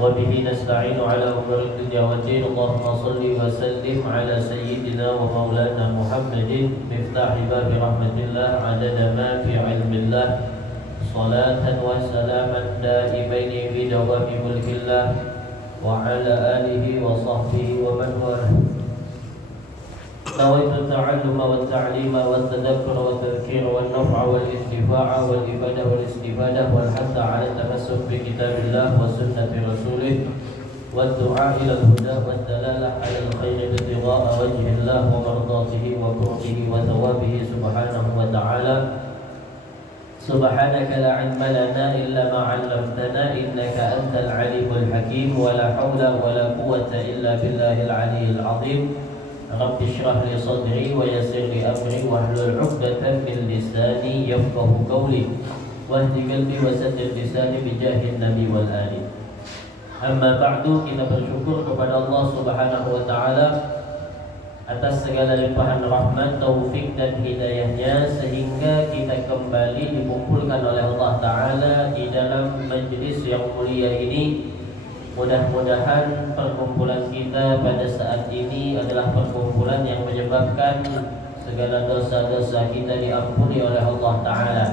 وبه نستعين على أمور الدنيا والدين. اللهم صل وسلم على سيدنا ومولانا محمد مفتاح باب رحمة الله عدد ما في علم الله، صلاة وسلاما دائمين بدوام ملك الله وعلى آله وصحبه ومن والاه. نويت التعلم والتعليم والتذكر والتذكير والنفع والانتفاع والإفادة والاستفادة والحث على التمسك بكتاب الله وسنة رسوله والدعاء إلى الهدى والدلالة على الخير ابتغاء وجه الله ومرضاته وقربه وثوابه سبحانه وتعالى. سبحانك لا علم لنا إلا ما علمتنا إنك أنت العليم الحكيم ولا حول ولا قوة إلا بالله العلي العظيم. رب اشرح لي صدري ويسر لي أمري واحلل عقدة من لساني يفقه قولي واهد قلبي وسدد لساني بجاه النبي والآل. Amma ba'du, kita bersyukur kepada Allah Subhanahu wa taala atas segala limpahan rahmat, taufik dan hidayahnya sehingga kita kembali dikumpulkan oleh Allah taala di dalam majlis yang mulia ini. Mudah-mudahan perkumpulan kita pada saat ini adalah perkumpulan yang menyebabkan segala dosa-dosa kita diampuni oleh Allah taala,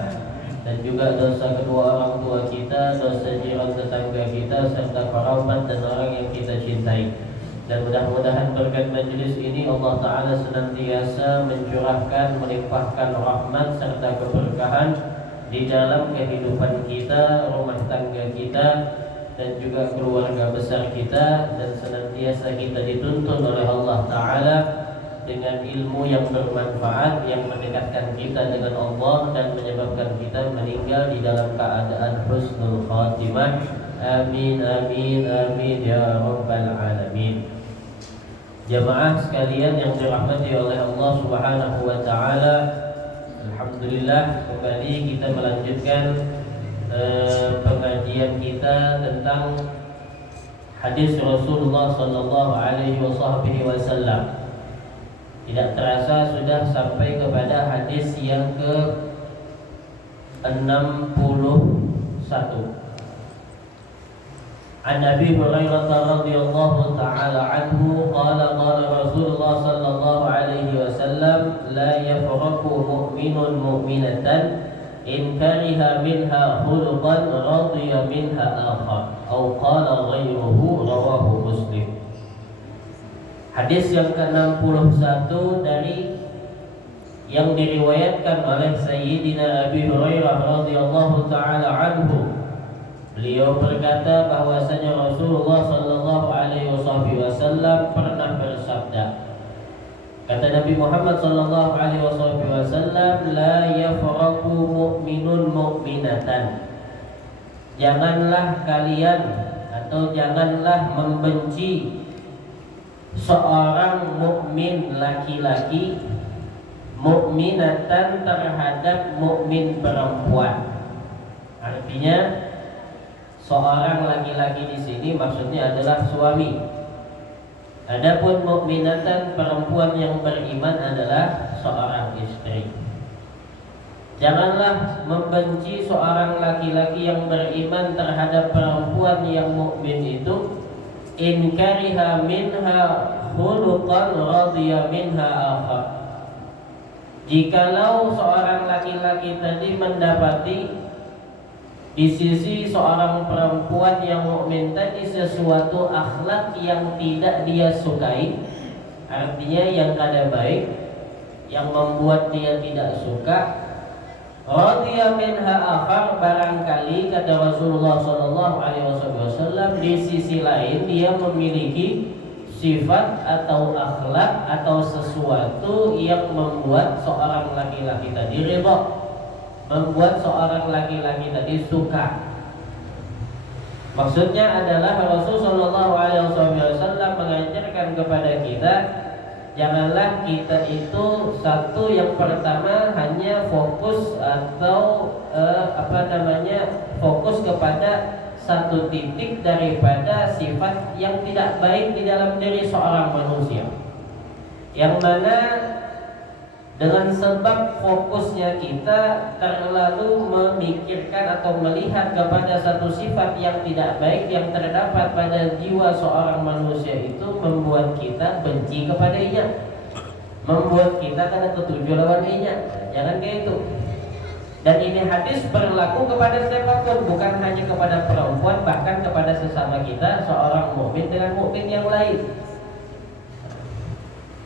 dan juga dosa kedua orang tua kita, dosa jiran tetangga kita, serta kerabat dan orang yang kita cintai. Dan mudah-mudahan berkat majlis ini Allah Ta'ala senantiasa mencurahkan, melimpahkan rahmat serta keberkahan di dalam kehidupan kita, rumah tangga kita, dan juga keluarga besar kita, dan senantiasa kita dituntun oleh Allah Ta'ala dengan ilmu yang bermanfaat yang mendekatkan kita dengan Allah dan menyebabkan kita meninggal di dalam keadaan husnul khatimah. Amin amin amin ya rabbal alamin. Jamaah sekalian yang dirahmati oleh Allah Subhanahu wa taala, alhamdulillah kembali kita melanjutkan pengajian kita tentang hadis Rasulullah sallallahu alaihi wasallam. Tidak terasa sudah sampai kepada hadis yang ke-61. An Abi Hurairah radhiyallahu ta'ala anhu qala qala Rasulullah sallallahu alaihi wasallam la yafraqu mu'minun mu'minatan in kariha minha khuluqan radiya minha akhar atau qala ghairuhu rawahu Muslim. Hadis yang ke-61 dari yang diriwayatkan oleh Sayyidina Abi Hurairah radhiyallahu taala anhu. Beliau berkata bahwasanya Rasulullah sallallahu alaihi wasallam pernah bersabda. Kata Nabi Muhammad sallallahu alaihi wasallam, la yafraqu mu'minun mu'minatan. Janganlah kalian atau janganlah membenci seorang mukmin laki-laki mukminatan terhadap mukmin perempuan. Artinya seorang laki-laki di sini maksudnya adalah suami. Adapun mukminatan perempuan yang beriman adalah seorang istri. Janganlah membenci seorang laki-laki yang beriman terhadap perempuan yang mukmin itu. In kariha minha khuluqan radiya minha akhar. Jikalau seorang laki-laki tadi mendapati di sisi seorang perempuan yang mukmin tadi sesuatu akhlak yang tidak dia sukai, artinya yang kada baik, yang membuat dia tidak suka, radiya minha akhar, barangkali kata Rasulullah sallallahu alaihi wasallam di sisi lain dia memiliki sifat atau akhlak atau sesuatu yang membuat seorang laki-laki tadi ridha, membuat seorang laki-laki tadi suka. Maksudnya adalah Rasulullah sallallahu alaihi wasallam mengajarkan kepada kita, janganlah kita itu satu yang pertama hanya fokus atau fokus kepada satu titik daripada sifat yang tidak baik di dalam diri seorang manusia, yang mana Dengan sebab fokusnya kita terlalu memikirkan atau melihat kepada satu sifat yang tidak baik yang terdapat pada jiwa seorang manusia, itu membuat kita benci kepadanya, membuat kita kena ketujuh lawannya. Jangan kayak itu. Dan ini hadis berlaku kepada siapapun, bukan hanya kepada perempuan, bahkan kepada sesama kita, seorang mukmin dengan mukmin yang lain.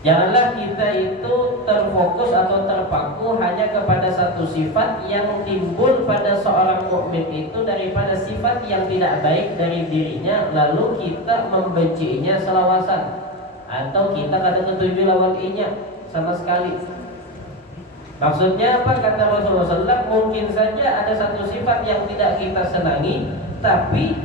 Janganlah kita itu terfokus atau terpaku hanya kepada satu sifat yang timbul pada seorang mukmin itu daripada sifat yang tidak baik dari dirinya, lalu kita membencinya selawasan, atau kita kada ketujuh lawan inya sama sekali. Maksudnya apa? Kata Rasulullah SAW, mungkin saja ada satu sifat yang tidak kita senangi, tapi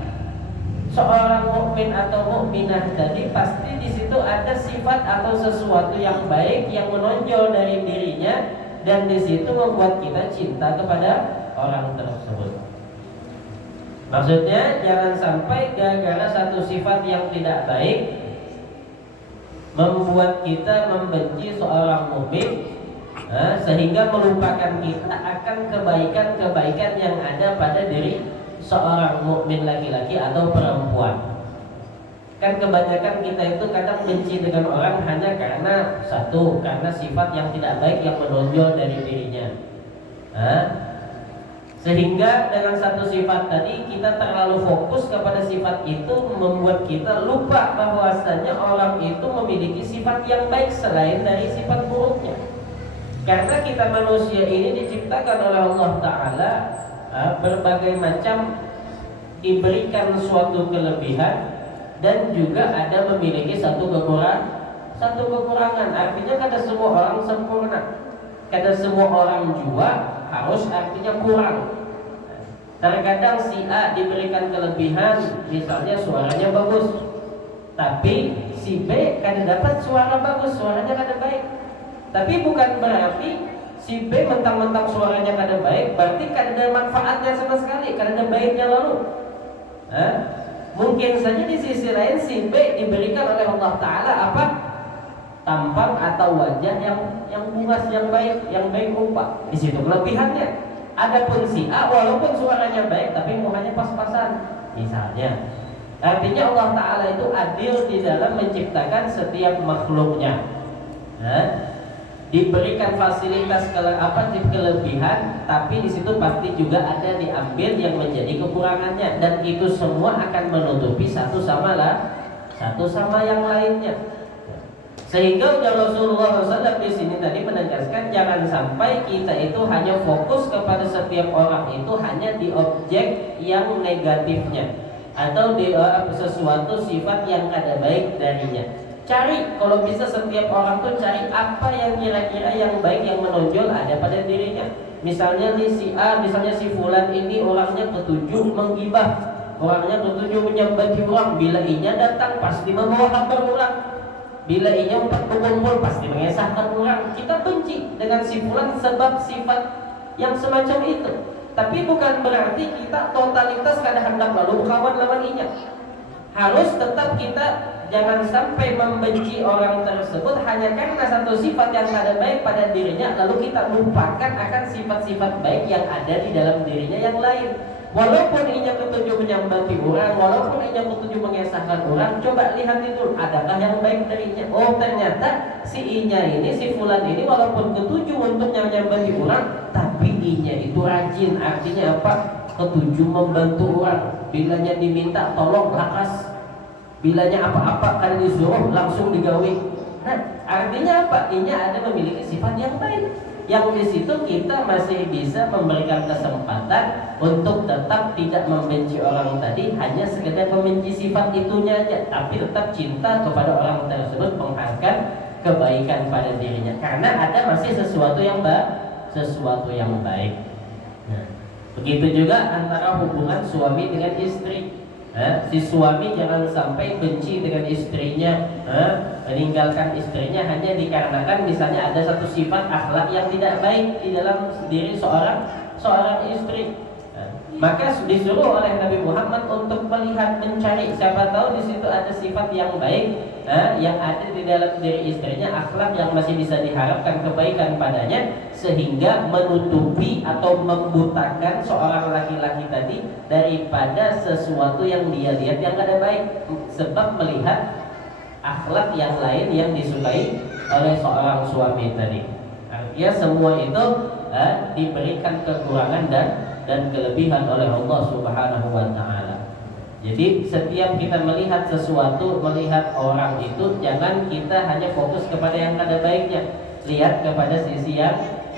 seorang mukmin atau mukminah tadi pasti di situ ada sifat atau sesuatu yang baik yang menonjol dari dirinya, dan di situ membuat kita cinta kepada orang tersebut. Maksudnya jangan sampai gara-gara satu sifat yang tidak baik membuat kita membenci seorang mukmin, sehingga melupakan kita akan kebaikan-kebaikan yang ada pada diri seorang mukmin laki-laki atau perempuan. Kan kebanyakan kita itu kadang benci dengan orang hanya karena satu, karena sifat yang tidak baik yang menonjol dari dirinya. Sehingga dengan satu sifat tadi kita terlalu fokus kepada sifat itu, membuat kita lupa bahwasanya orang itu memiliki sifat yang baik selain dari sifat buruknya. Karena kita manusia ini diciptakan oleh Allah Ta'ala berbagai macam, diberikan suatu kelebihan dan juga ada memiliki satu kekurangan. Artinya kada semua orang sempurna, kada semua orang juga harus artinya kurang. Terkadang si A diberikan kelebihan, misalnya suaranya bagus, tapi si B kada dapat suara bagus, suaranya kada baik. Tapi bukan berarti si B mentang-mentang suaranya kada baik berarti kada ada manfaatnya sama sekali, kada ada baiknya lalu. Mungkin saja di sisi lain si B diberikan oleh Allah Ta'ala apa? Tampang atau wajah yang bungas, yang baik rupa. Di situ kelebihannya. Adapun si A walaupun suaranya baik tapi mukanya pas-pasan misalnya. Artinya Allah Ta'ala itu adil di dalam menciptakan setiap makhluknya. Diberikan fasilitas kelebihan, tapi di situ pasti juga ada diambil yang menjadi kekurangannya, dan itu semua akan menutupi satu sama yang lainnya. Sehingga Rasulullah SAW di sini tadi menegaskan jangan sampai kita itu hanya fokus kepada setiap orang itu hanya di objek yang negatifnya atau di sesuatu sifat yang kada baik darinya. Cari, kalau bisa setiap orang tuh cari apa yang kira-kira yang baik yang menonjol ada pada dirinya. Misalnya nih si A, misalnya si fulan ini orangnya ketujuh menggibah, orangnya ketujuh menyambati orang. Bila inya datang pasti membawa kabar orang, bila inya empat berkumpul pasti mengesahkan orang. Kita benci dengan si fulan sebab sifat yang semacam itu. Tapi bukan berarti kita totalitas kada hendak lalu kawan lawan inya. Harus tetap kita jangan sampai membenci orang tersebut hanya karena satu sifat yang ada baik pada dirinya, lalu kita lupakan akan sifat-sifat baik yang ada di dalam dirinya yang lain. Walaupun inya ketujuh menyambati orang, walaupun inya ketujuh mengesahkan orang, coba lihat itu adakah yang baik darinya. Oh ternyata si inya ini, si fulan ini walaupun ketujuh untuk menyambati orang, tapi inya itu rajin. Artinya apa? Ketujuh membantu orang. Bilanya diminta tolong lakas, bilanya apa-apa kan disuruh langsung digawe. Nah, artinya apa? Inya ada memiliki sifat yang baik. Yang di situ kita masih bisa memberikan kesempatan untuk tetap tidak membenci orang tadi hanya sekedar membenci sifat itunya aja, tapi tetap cinta kepada orang tersebut, mengharapkan kebaikan pada dirinya karena ada masih sesuatu yang baik. Nah, begitu juga antara hubungan suami dengan istri. Si suami jangan sampai benci dengan istrinya, meninggalkan istrinya hanya dikarenakan misalnya ada satu sifat akhlak yang tidak baik di dalam diri seorang istri. Maka disuruh oleh Nabi Muhammad untuk melihat, mencari, siapa tahu di situ ada sifat yang baik, yang ada di dalam diri istrinya, akhlak yang masih bisa diharapkan kebaikan padanya, sehingga menutupi atau membutakan seorang laki-laki tadi daripada sesuatu yang dia lihat yang ada baik, sebab melihat akhlak yang lain yang disukai oleh seorang suami tadi. Artinya semua itu diberikan kekurangan dan kelebihan oleh Allah Subhanahu wa taala. Jadi setiap kita melihat sesuatu, melihat orang itu, jangan kita hanya fokus kepada yang ada baiknya. Lihat kepada sisi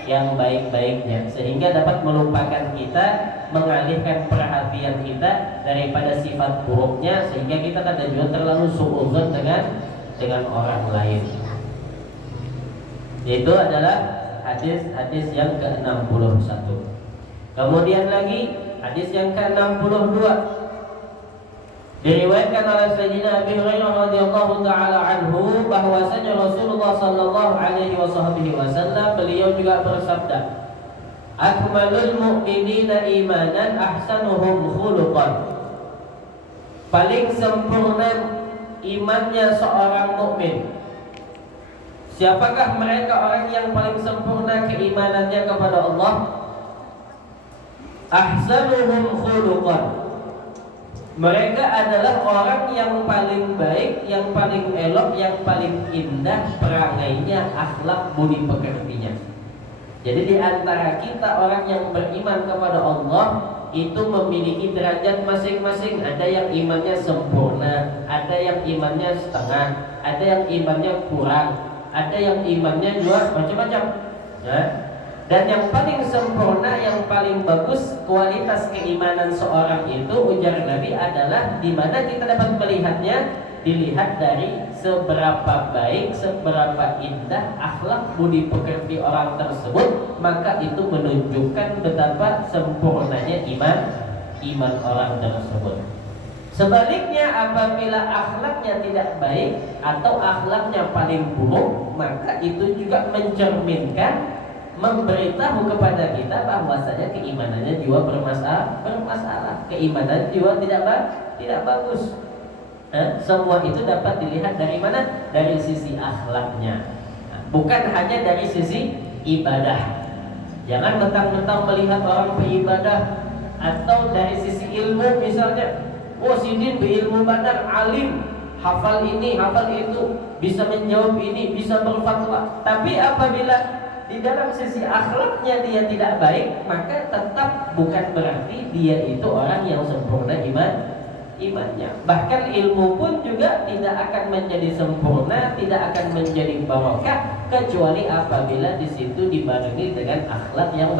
yang baik-baiknya, sehingga dapat melupakan kita, mengalihkan perhatian kita daripada sifat buruknya, sehingga kita tidak juga terlalu suudzon dengan orang lain. Itu adalah hadis yang ke-61. Kemudian lagi hadis yang ke-62 diriwayatkan oleh Sayyidina Abi Hurairah radhiyallahu taala anhu bahwasanya Rasulullah sallallahu alaihi wasallam beliau juga bersabda, "Akmalul mu'minina imanan ahsanuhum khuluqan." Paling sempurna imannya seorang mukmin. Siapakah mereka orang yang paling sempurna keimanannya kepada Allah? Ahsanuhum khuluqan. Mereka adalah orang yang paling baik, yang paling elok, yang paling indah perangainya, akhlak budi pekertinya. Jadi di antara kita orang yang beriman kepada Allah itu memiliki derajat masing-masing. Ada yang imannya sempurna, ada yang imannya setengah, ada yang imannya kurang, ada yang imannya juga macam-macam. Dan yang paling sempurna, yang paling bagus kualitas keimanan seorang itu, ujar Nabi, adalah di mana kita dapat melihatnya, dilihat dari seberapa baik, seberapa indah akhlak budi pekerti orang tersebut, maka itu menunjukkan betapa sempurnanya iman orang tersebut. Sebaliknya, apabila akhlaknya tidak baik atau akhlaknya paling buruk, maka itu juga mencerminkan, memberitahu kepada kita bahwasanya keimanannya juga bermasalah, keimanan juga tidak bagus. Semua itu dapat dilihat dari mana? Dari sisi akhlaknya, bukan hanya dari sisi ibadah. Jangan mentang-mentang melihat orang beribadah atau dari sisi ilmu, misalnya, oh sini berilmu badar, alim, hafal ini, hafal itu, bisa menjawab ini, bisa berfatwa. Tapi apabila di dalam sisi akhlaknya dia tidak baik, maka tetap bukan berarti dia itu orang yang sempurna imannya. Bahkan ilmu pun juga tidak akan menjadi sempurna, tidak akan menjadi barokah, kecuali apabila di situ dibarengi dengan akhlak yang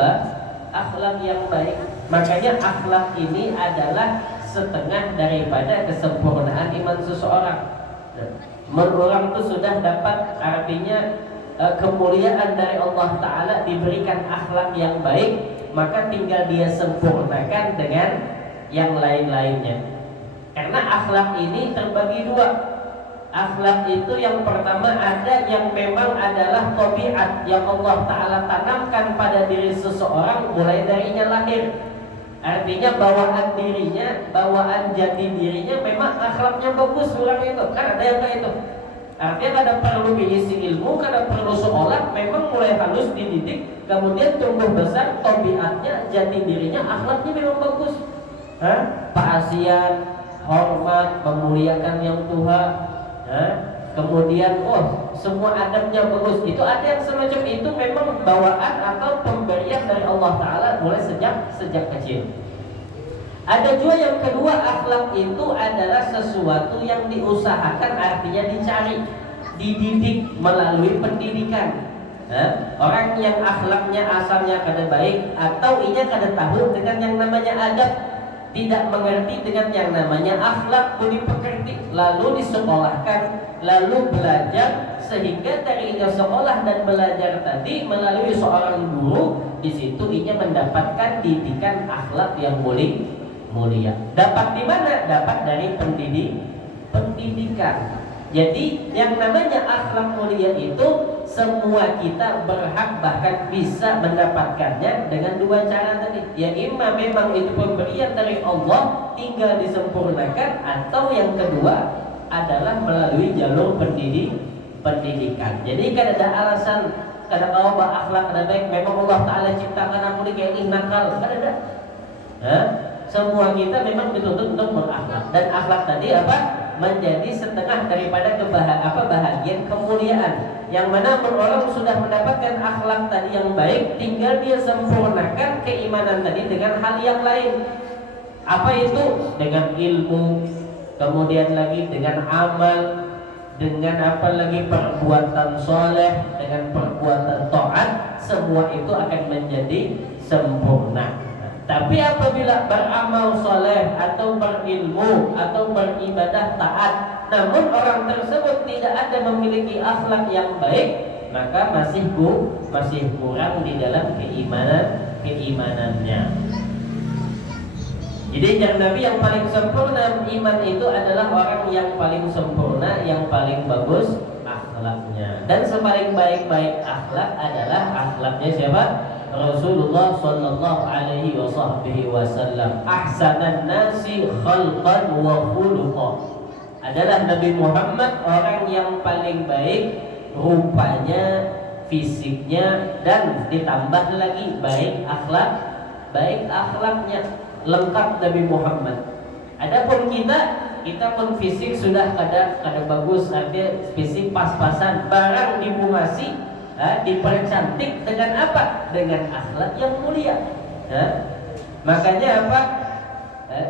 baik. Makanya akhlak ini adalah setengah daripada kesempurnaan iman seseorang. Orang itu sudah dapat, artinya kemuliaan dari Allah Ta'ala, diberikan akhlak yang baik, maka tinggal dia sempurnakan dengan yang lain-lainnya. Karena akhlak ini terbagi dua. Akhlak itu yang pertama ada yang memang adalah tabiat yang Allah Ta'ala tanamkan pada diri seseorang mulai darinya lahir. Artinya bawaan dirinya, bawaan jati dirinya memang akhlaknya bagus orang itu. Kan ada yang kayak itu. Artinya kada perlu mengisi ilmu, kada perlu sekolah, memang mulai halus dididik, kemudian tumbuh besar, tabiatnya, jati dirinya, akhlaknya memang bagus. Perhatian, hormat, memuliakan yang tua, kemudian semua adabnya bagus. Itu ada yang semacam itu memang bawaan atau pemberian dari Allah Ta'ala mulai sejak kecil. Ada juga yang kedua, akhlak itu adalah sesuatu yang diusahakan, artinya dicari, dididik melalui pendidikan. Orang yang akhlaknya asalnya kada baik atau inya kada tahu dengan yang namanya adab, tidak mengerti dengan yang namanya akhlak budi pekerti, lalu disekolahkan, lalu belajar, sehingga dari inya sekolah dan belajar tadi melalui seorang guru, di situ inya mendapatkan didikan akhlak yang mulia. Dapat di mana? Dapat dari pendidikan. Jadi yang namanya akhlak mulia itu semua kita berhak bahkan bisa mendapatkannya dengan dua cara tadi. Ya imma memang itu pemberian dari Allah tinggal disempurnakan, atau yang kedua adalah melalui jalur pendidikan. Jadi kan ada alasan kada kau berakhlak kada baik, memang Allah Ta'ala ciptakan aku ni kayak ini nakal, kada. Semua kita memang dituntut untuk berakhlak, dan akhlak tadi apa? Menjadi setengah daripada bahagian kemuliaan, yang mana orang sudah mendapatkan akhlak tadi yang baik, tinggal dia sempurnakan keimanan tadi dengan hal yang lain. Apa itu? Dengan ilmu, kemudian lagi dengan amal, dengan apa lagi perbuatan soleh, dengan perbuatan taat, semua itu akan menjadi sempurna. Tapi apabila beramal soleh atau berilmu atau beribadah taat, namun orang tersebut tidak ada memiliki akhlak yang baik, maka masih kurang di dalam keimanannya. Jadi yang Nabi yang paling sempurna iman itu adalah orang yang paling sempurna, yang paling bagus akhlaknya. Dan sepaling baik-baik akhlak adalah akhlaknya siapa? Rasulullah sallallahu alaihi wasallam. Ahsanan nasi khalqan wa khuluqan. Adalah Nabi Muhammad orang yang paling baik rupanya, fisiknya, dan ditambah lagi baik akhlaknya. Lengkap Nabi Muhammad. Adapun kita pun fisik sudah kada bagus, artinya fisik pas-pasan, barang dibungasi, dipercantik dengan apa? Dengan akhlak yang mulia. Makanya apa?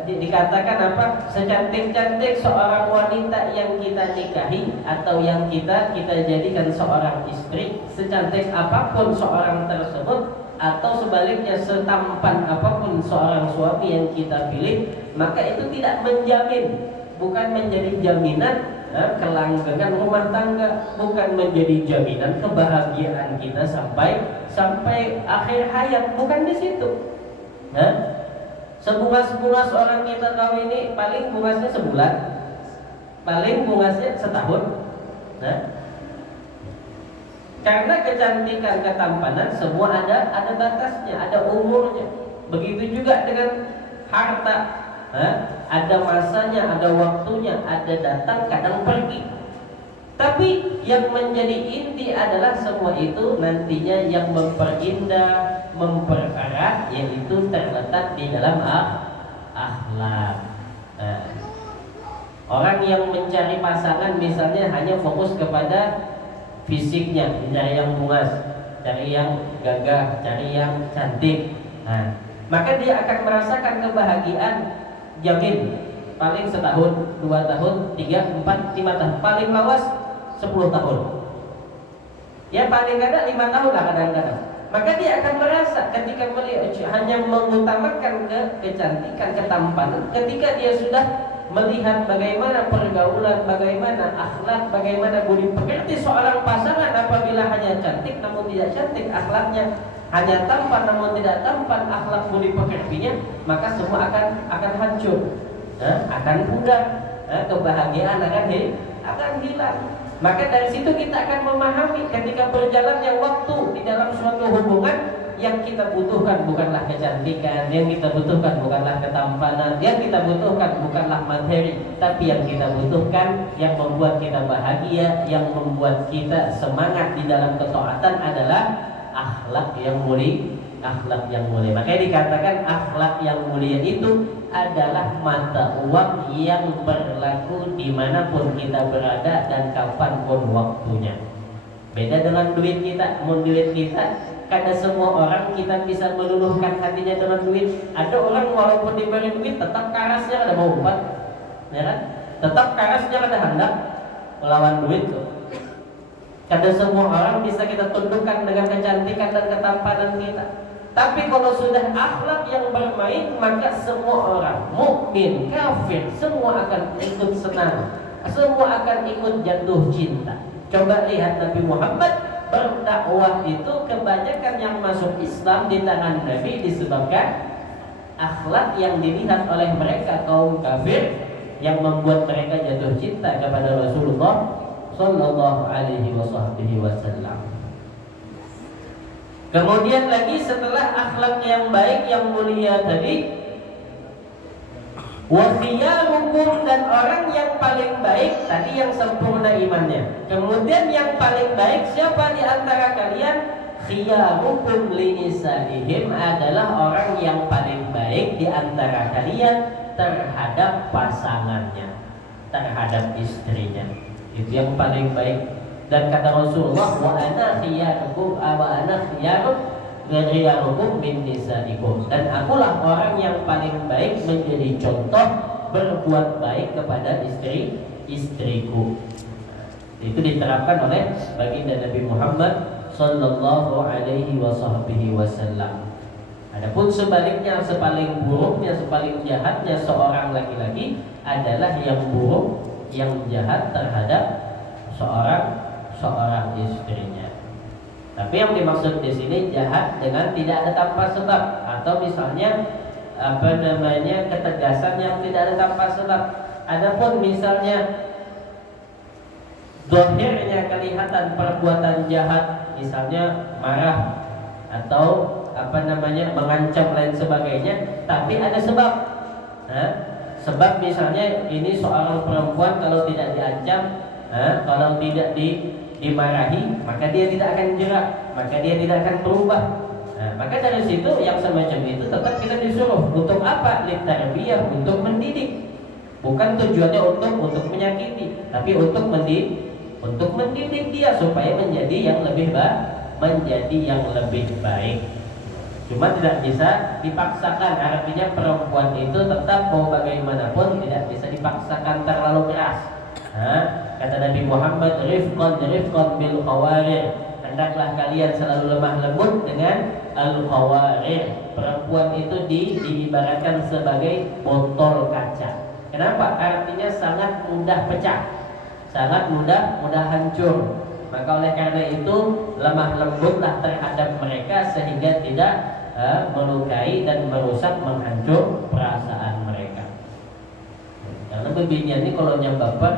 Dikatakan apa? Secantik-cantik seorang wanita yang kita nikahi atau yang kita jadikan seorang istri, secantik apapun seorang tersebut, atau sebaliknya setampan apapun seorang suami yang kita pilih, maka itu tidak menjamin, bukan menjadi jaminan kelanggengan rumah tangga, bukan menjadi jaminan kebahagiaan kita sampai akhir hayat, bukan di situ. Sebungas-bungas orang kita kawin ini paling bungasnya sebulan, paling bungasnya setahun. Karena kecantikan, ketampanan semua ada batasnya, ada umurnya. Begitu juga dengan harta. Ada masanya, ada waktunya, ada datang, kadang pergi. Tapi yang menjadi inti adalah semua itu nantinya yang memperindah, mempererat, yaitu terletak di dalam akhlak. Orang yang mencari pasangan misalnya hanya fokus kepada fisiknya, mencari yang bungas, cari yang gagah, cari yang cantik, maka dia akan merasakan kebahagiaan jamin paling setahun, 2 tahun, 3, 4, 5 tahun, paling lawas 10 tahun. Ya paling kadang 5 tahun lah kadang-kadang. Maka dia akan merasa ketika melihat hanya mengutamakan kecantikan, ketampanan, ketika dia sudah melihat bagaimana pergaulan, bagaimana akhlak, bagaimana budi pekerti seorang pasangan apabila hanya cantik namun tidak cantik akhlaknya, hanya tampan namun tidak tampan akhlak budi pekertinya, maka semua akan hancur, akan pudar, kebahagiaan akan hilang. Maka dari situ kita akan memahami ketika berjalannya waktu di dalam suatu hubungan, yang kita butuhkan bukanlah kecantikan, yang kita butuhkan bukanlah ketampanan, yang kita butuhkan bukanlah materi, tapi yang kita butuhkan, yang membuat kita bahagia, yang membuat kita semangat di dalam ketaatan adalah akhlak yang mulia. Akhlak yang mulia. Makanya dikatakan akhlak yang mulia itu adalah mata uang yang berlaku dimanapun kita berada dan kapanpun waktunya. Beda dengan duit kita. Duit kita, kada semua orang kita bisa meluluhkan hatinya dengan duit. Ada orang walaupun diberi duit tetap karasnya kada mau umpat, ya kan? Tetap karasnya kada hendak melawan duit tuh. Kada semua orang bisa kita tundukkan dengan kecantikan dan ketampanan kita. Tapi kalau sudah akhlak yang bermain, maka semua orang, mukmin, kafir, semua akan ikut senang, semua akan ikut jatuh cinta. Coba lihat Nabi Muhammad berdakwah itu, kebanyakan yang masuk Islam di tangan Nabi disebabkan akhlak yang dilihat oleh mereka kaum kafir, yang membuat mereka jatuh cinta kepada Rasulullah Sallallahu Alaihi Wasallam. Kemudian lagi setelah akhlak yang baik yang mulia tadi, wa khiyarukum, dan orang yang paling baik tadi yang sempurna imannya. Kemudian yang paling baik siapa di antara kalian? Khiyarukum linisaihim, adalah orang yang paling baik di antara kalian terhadap pasangannya, terhadap istrinya. Itu yang paling baik. Dan kata Rasulullah, wa ana khiyarukum min nisaikum, dan akulah orang yang paling baik menjadi contoh berbuat baik kepada istriku. Itu diterapkan oleh baginda Nabi Muhammad sallallahu alaihi wasallam. Adapun sebaliknya, sepaling buruknya, sepaling jahatnya seorang laki-laki adalah yang buruk, yang jahat terhadap seorang istrinya. Tapi yang dimaksud di sini jahat dengan tidak ada tanpa sebab, atau misalnya ketegasan yang tidak ada tanpa sebab. Adapun misalnya zahirnya kelihatan perbuatan jahat, misalnya marah atau mengancam lain sebagainya, tapi ada sebab. Sebab misalnya ini seorang perempuan kalau tidak diancam, kalau tidak dimarahi, maka dia tidak akan jerak, maka dia tidak akan berubah. Maka dari situ yang semacam itu tetap kita disuruh untuk apa? Litarbiyah, untuk mendidik. Bukan tujuannya untuk menyakiti, tapi untuk mendidik dia supaya menjadi yang lebih baik. Cuma tidak bisa dipaksakan. Artinya perempuan itu tetap mau bagaimanapun tidak bisa dipaksakan terlalu keras. Kata Nabi Muhammad, rifqan bil qawarir, hendaklah kalian selalu lemah lembut dengan al-qawarir. Perempuan itu diibaratkan sebagai botol kaca. Kenapa? Artinya sangat mudah pecah, sangat mudah hancur. Maka oleh karena itu lemah lembutlah terhadap mereka sehingga tidak melukai dan merusak, menghancur perasaan mereka. Karena beginian ini kalau baper